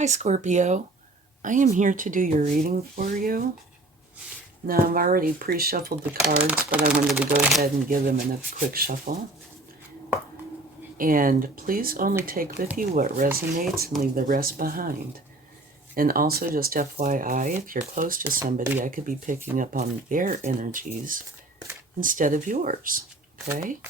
Hi Scorpio, I am here to do your reading for you. Now I've already pre-shuffled the cards, but I wanted to go ahead and give them a quick shuffle. And please only take with you what resonates and leave the rest behind. And also just FYI, if you're close to somebody, I could be picking up on their energies instead of yours, okay?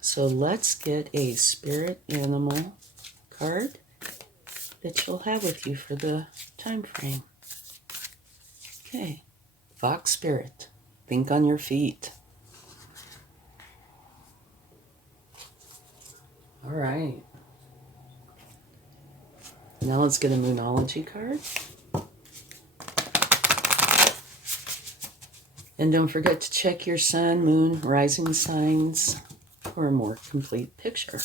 So let's get a spirit animal card that you'll have with you for the time frame. Okay, Fox Spirit, think on your feet. All right. Now let's get a Moonology card. And don't forget to check your sun, moon, rising signs for a more complete picture.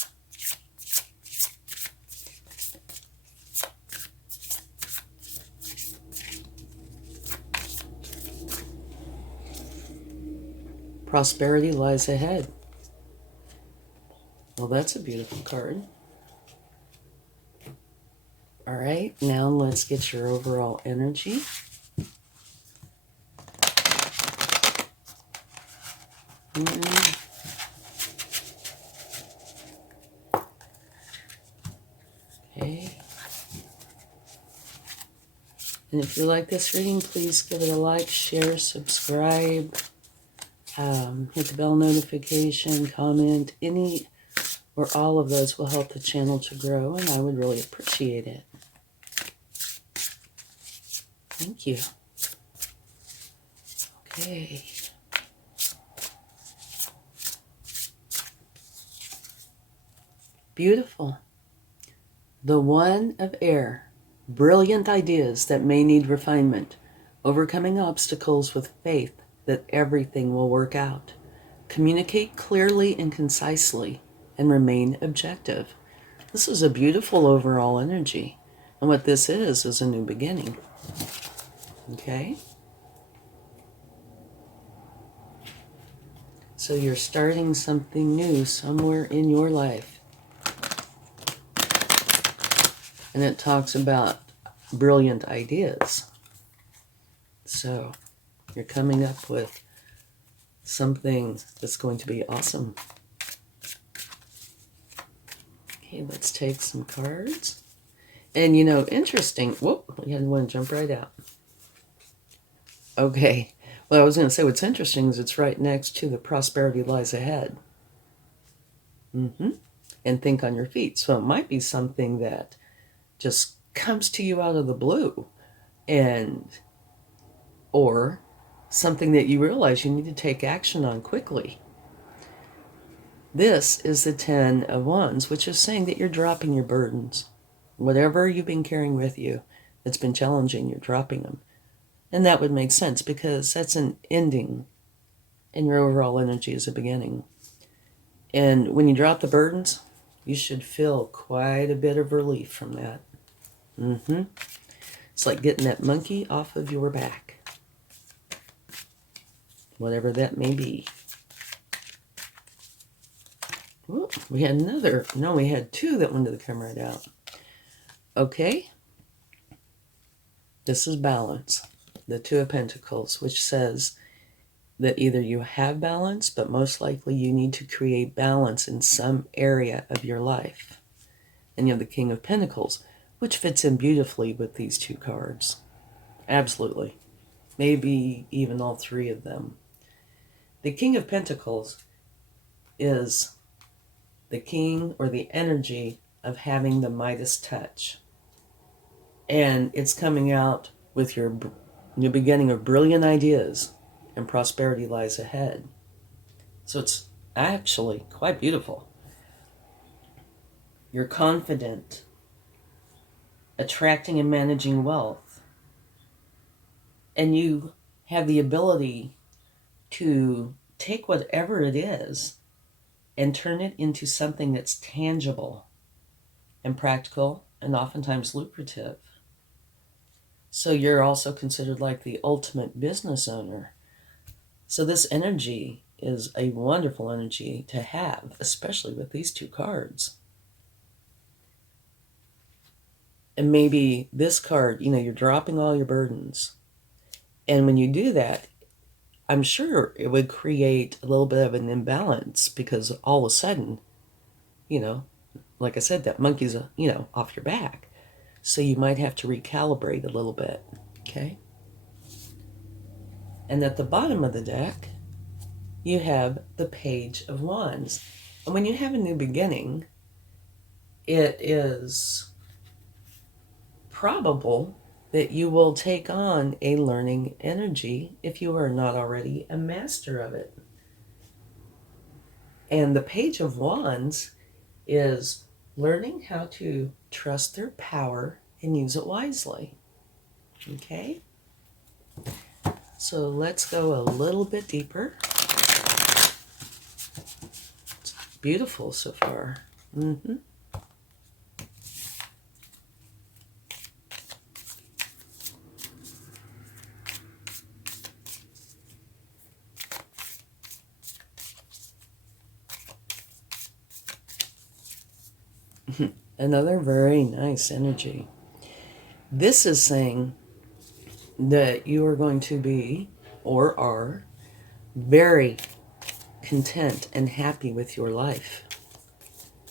Prosperity lies ahead. Well, that's a beautiful card. All right, now let's get your overall energy. Okay. And if you like this reading, please give it a like, share, subscribe, hit the bell notification, comment. Any or all of those will help the channel to grow, and I would really appreciate it. Thank you. Okay. Beautiful. The one of air. Brilliant ideas that may need refinement. Overcoming obstacles with faith that everything will work out. Communicate clearly and concisely and remain objective. This is a beautiful overall energy. And what this is a new beginning. Okay? So you're starting something new somewhere in your life. And it talks about brilliant ideas. So you're coming up with something that's going to be awesome. Okay, let's take some cards. And you know, interesting. Whoop, we had one jump right out. Okay. Well, I was going to say what's interesting is it's right next to the prosperity lies ahead. And think on your feet. So it might be something that just comes to you out of the blue, or something that you realize you need to take action on quickly. This is the 10 of Wands, which is saying that you're dropping your burdens. Whatever you've been carrying with you that's been challenging, you're dropping them. And that would make sense because that's an ending and your overall energy is a beginning. And when you drop the burdens, you should feel quite a bit of relief from that. It's like getting that monkey off of your back. Whatever that may be. Whoop, we had another. No, we had two that wanted to come right out. Okay. This is balance. The Two of Pentacles, which says that either you have balance, but most likely you need to create balance in some area of your life. And you have the King of Pentacles, which fits in beautifully with these two cards. Absolutely. Maybe even all three of them. The King of Pentacles is the king or the energy of having the Midas touch. And it's coming out with your new beginning of brilliant ideas, and prosperity lies ahead. So it's actually quite beautiful. You're confident, attracting and managing wealth, and you have the ability to take whatever it is and turn it into something that's tangible and practical and oftentimes lucrative. So you're also considered like the ultimate business owner. So this energy is a wonderful energy to have, especially with these two cards. And maybe this card, you're dropping all your burdens. And when you do that, I'm sure it would create a little bit of an imbalance because all of a sudden, like I said, that monkey's, off your back. So you might have to recalibrate a little bit, okay? And at the bottom of the deck, you have the Page of Wands. And when you have a new beginning, it is probable that you will take on a learning energy if you are not already a master of it. And the Page of Wands is learning how to trust their power and use it wisely. Okay? So let's go a little bit deeper. It's beautiful so far. Mm-hmm. Another very nice energy. This is saying that you are going to be, or are, very content and happy with your life.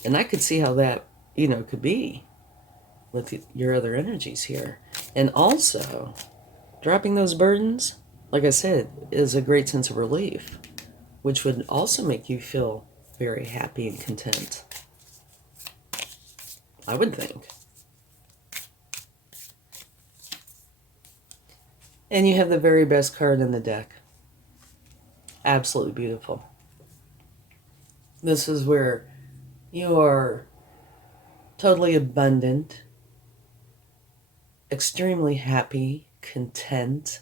And I could see how that, could be with your other energies here. And also, dropping those burdens, like I said, is a great sense of relief, which would also make you feel very happy and content. I would think. And you have the very best card in the deck. Absolutely beautiful. This is where you are totally abundant, extremely happy, content.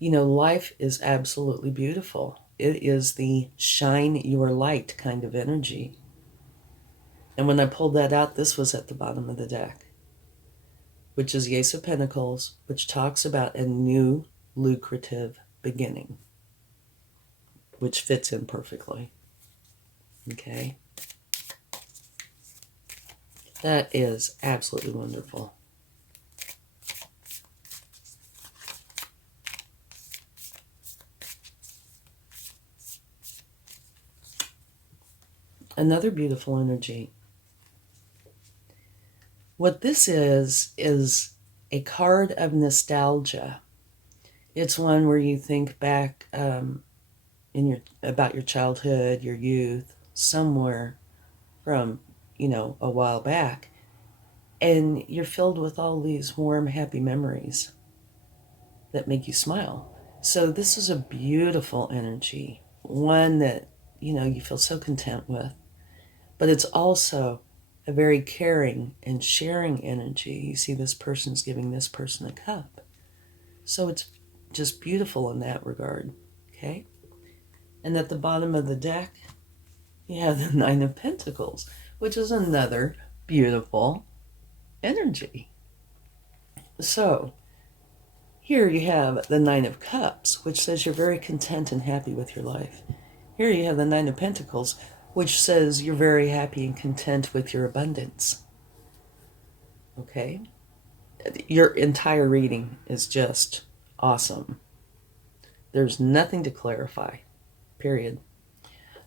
Life is absolutely beautiful. It is the shine your light kind of energy. And when I pulled that out, this was at the bottom of the deck, which is the Ace of Pentacles, which talks about a new lucrative beginning, which fits in perfectly. Okay? That is absolutely wonderful. Another beautiful energy. What this is a card of nostalgia. It's one where you think back about your childhood, your youth, somewhere from, a while back, and you're filled with all these warm, happy memories that make you smile. So this is a beautiful energy, one that, you feel so content with, but it's also a very caring and sharing energy. You see this person's giving this person a cup. So it's just beautiful in that regard, okay? And at the bottom of the deck, you have the Nine of Pentacles, which is another beautiful energy. So here you have the Nine of Cups, which says you're very content and happy with your life. Here you have the Nine of Pentacles, which says you're very happy and content with your abundance. Okay? Your entire reading is just awesome. There's nothing to clarify, period.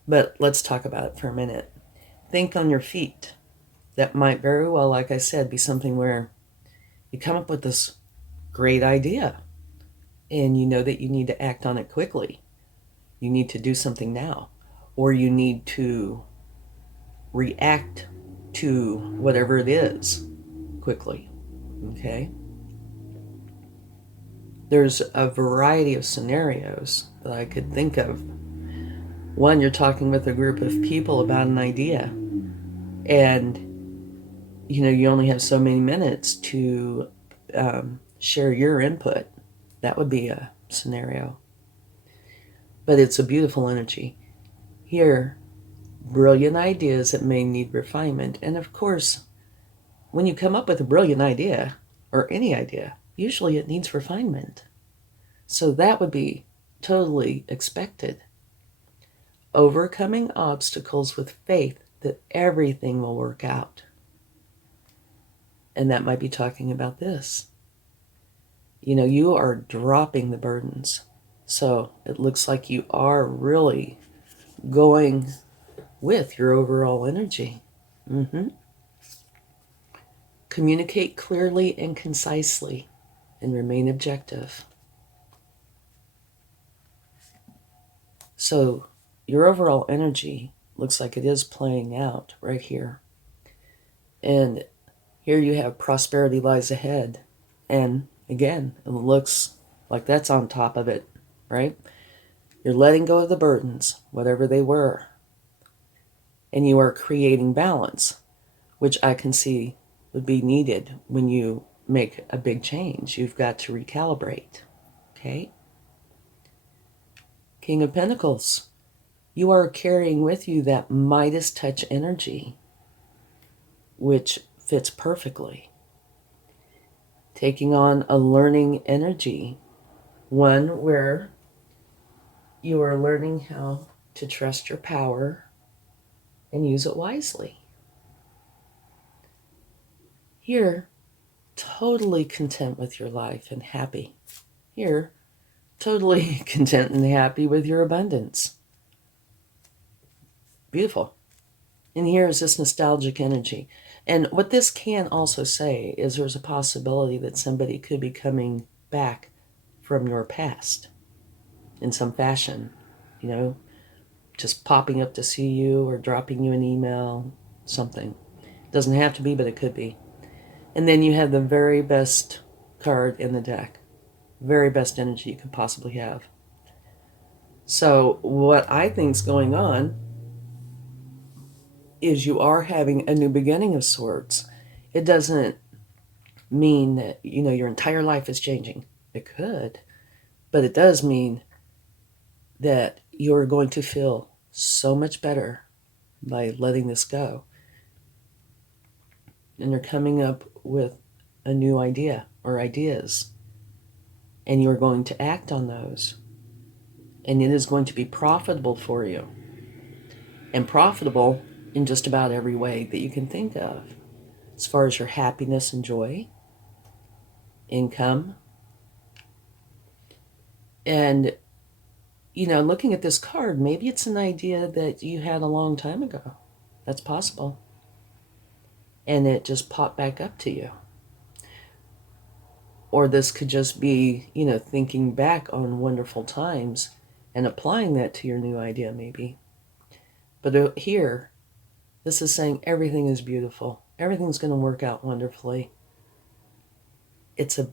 But let's talk about it for a minute. Think on your feet. That might very well, like I said, be something where you come up with this great idea and you know that you need to act on it quickly. You need to do something now, or you need to react to whatever it is quickly. Okay? There's a variety of scenarios that I could think of. One, you're talking with a group of people about an idea, and you only have so many minutes to share your input. That would be a scenario. But it's a beautiful energy. Here, brilliant ideas that may need refinement. And of course, when you come up with a brilliant idea, or any idea, usually it needs refinement. So that would be totally expected. Overcoming obstacles with faith that everything will work out. And that might be talking about this. You know, you are dropping the burdens. So it looks like you are really going with your overall energy. Communicate clearly and concisely and remain objective. So your overall energy looks like it is playing out right here. And here you have prosperity lies ahead. And again, it looks like that's on top of it, right? You're letting go of the burdens, whatever they were. And you are creating balance, which I can see would be needed when you make a big change. You've got to recalibrate, okay? King of Pentacles, you are carrying with you that Midas touch energy, which fits perfectly. Taking on a learning energy, one where you are learning how to trust your power and use it wisely. Here, totally content with your life and happy. Here, totally content and happy with your abundance. Beautiful. And here is this nostalgic energy. And what this can also say is there's a possibility that somebody could be coming back from your past in some fashion, you know, just popping up to see you or dropping you an email, something. Doesn't have to be, but it could be. And then you have the very best card in the deck. Very best energy you could possibly have. So what I think is going on is you are having a new beginning of sorts. It doesn't mean that, you know, your entire life is changing. It could. But it does mean that you're going to feel so much better by letting this go. And you're coming up with a new idea or ideas. And you're going to act on those. And it is going to be profitable for you. And profitable in just about every way that you can think of. As far as your happiness and joy, income. And, you know, looking at this card, maybe it's an idea that you had a long time ago. That's possible. And it just popped back up to you. Or this could just be, you know, thinking back on wonderful times and applying that to your new idea, maybe. But here, this is saying everything is beautiful. Everything's going to work out wonderfully. It's a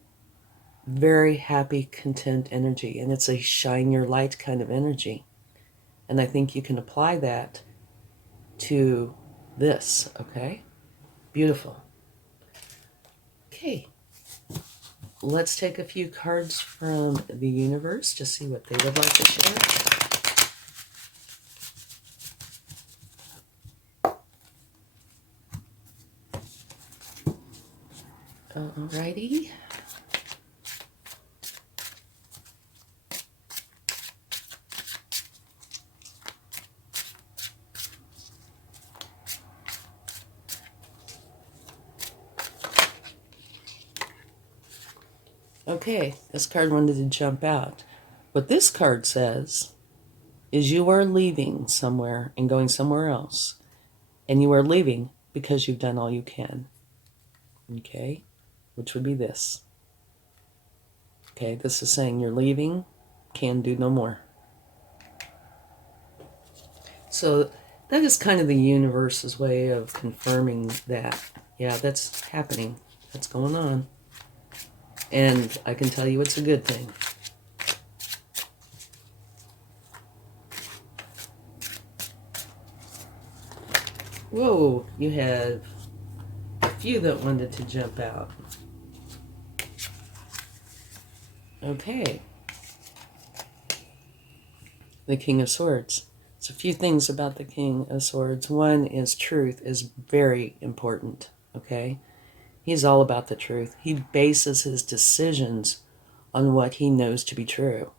very happy, content energy, and it's a shine your light kind of energy. And I think you can apply that to this, okay? Beautiful. Okay. Let's take a few cards from the universe to see what they would like to share. Alrighty. Okay, this card wanted to jump out. What this card says is you are leaving somewhere and going somewhere else. And you are leaving because you've done all you can. Okay, which would be this. Okay, this is saying you're leaving, can do no more. So that is kind of the universe's way of confirming that. Yeah, that's happening. That's going on. And I can tell you it's a good thing. Whoa, you have a few that wanted to jump out. Okay. The King of Swords. There's a few things about the King of Swords. One is truth is very important, okay? He's all about the truth. He bases his decisions on what he knows to be true.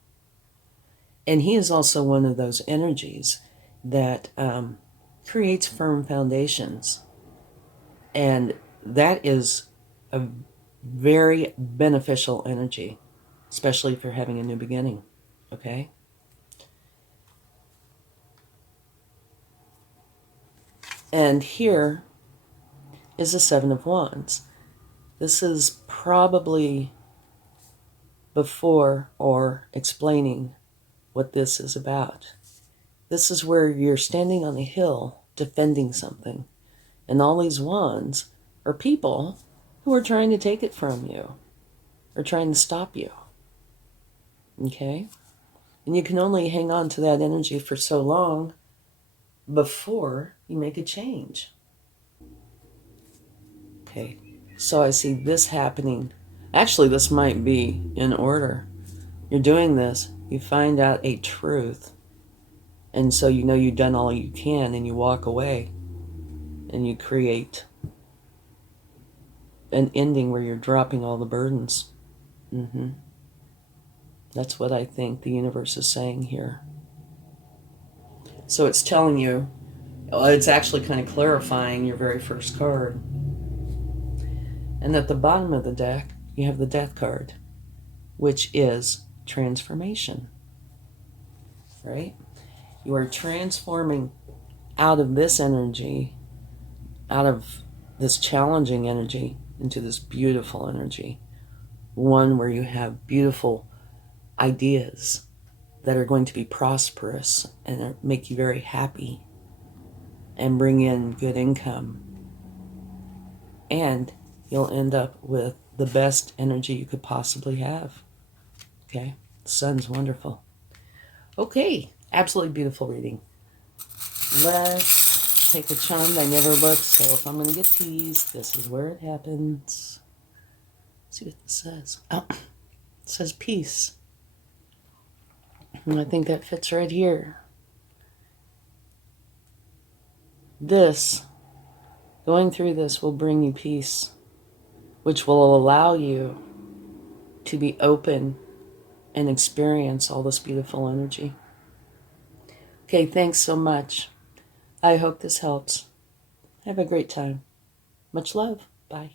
And he is also one of those energies that creates firm foundations. And that is a very beneficial energy, especially if you're having a new beginning, okay? And here is the Seven of Wands. This is probably before or explaining what this is about. This is where you're standing on a hill defending something, and all these wands are people who are trying to take it from you or trying to stop you. Okay? And you can only hang on to that energy for so long before you make a change. Okay, so I see this happening. Actually, this might be in order. You're doing this, you find out a truth, and so you know you've done all you can, and you walk away, and you create an ending where you're dropping all the burdens. That's what I think the universe is saying here. So it's telling you, well, it's actually kind of clarifying your very first card. And at the bottom of the deck, you have the Death card, which is transformation, right? You are transforming out of this energy, out of this challenging energy, into this beautiful energy. One where you have beautiful ideas that are going to be prosperous and make you very happy and bring in good income. And you'll end up with the best energy you could possibly have. Okay? The sun's wonderful. Okay, absolutely beautiful reading. Let's take a charm. I never looked, so if I'm going to get teased, this is where it happens. Let's see what this says. Oh, it says peace. And I think that fits right here. This, going through this will bring you peace, which will allow you to be open and experience all this beautiful energy. Okay, thanks so much. I hope this helps. Have a great time. Much love. Bye.